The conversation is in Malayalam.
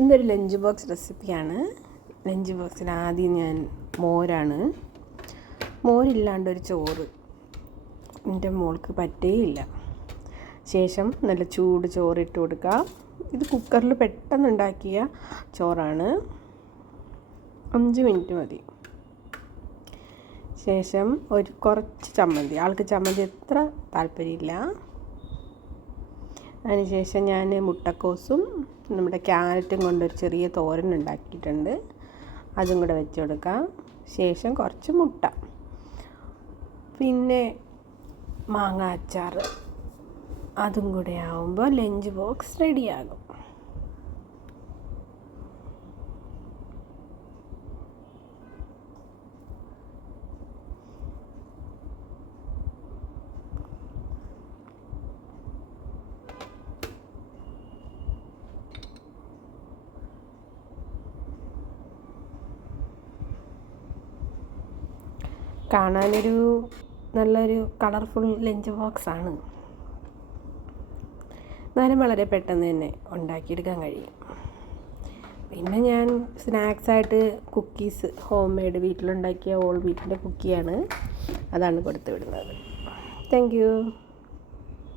ഇന്നൊരു ലഞ്ച് ബോക്സ് റെസിപ്പിയാണ് ലഞ്ച് ബോക്സിൽ ആദ്യം ഞാൻ മോരാണ്. മോരില്ലാണ്ടൊരു ചോറ്. എന്റെ മോൾക്ക് പറ്റേയില്ല ശേഷം നല്ല ചൂട് ചോറിട്ട് കൊടുക്കുക ഇത് കുക്കറിൽ പെട്ടെന്ന് ഉണ്ടാക്കിയ ചോറാണ്. അഞ്ച് മിനിറ്റ് മതി. ശേഷം ഒരു കുറച്ച് ചമ്മന്തി. ആൾക്ക് ചമ്മന്തി എത്ര താല്പര്യമില്ല. അതിനുശേഷം ഞാൻ മുട്ടക്കോസും നമ്മുടെ ക്യാരറ്റും കൊണ്ടൊരു ചെറിയ തോരൻ ഉണ്ടാക്കിയിട്ടുണ്ട്. അതും കൂടെ വെച്ച് കൊടുക്കാം. ശേഷം കുറച്ച് മുട്ട. പിന്നെ മാങ്ങ അച്ചാർ അതും കൂടെ ആവുമ്പോൾ ലഞ്ച് ബോക്സ് റെഡിയാകും. കാണാനൊരു നല്ലൊരു കളർഫുൾ ലഞ്ച് ബോക്സാണ്. എന്നാലും വളരെ പെട്ടെന്ന് തന്നെ ഉണ്ടാക്കിയെടുക്കാൻ കഴിയും. പിന്നെ ഞാൻ സ്നാക്സായിട്ട് കുക്കീസ് ഹോം മെയ്ഡ് വീട്ടിലുണ്ടാക്കിയ ഓൾ വീട്ടിന്റെ കുക്കിയാണ്. അതാണ് കൊടുത്തു വിടുന്നത്. താങ്ക്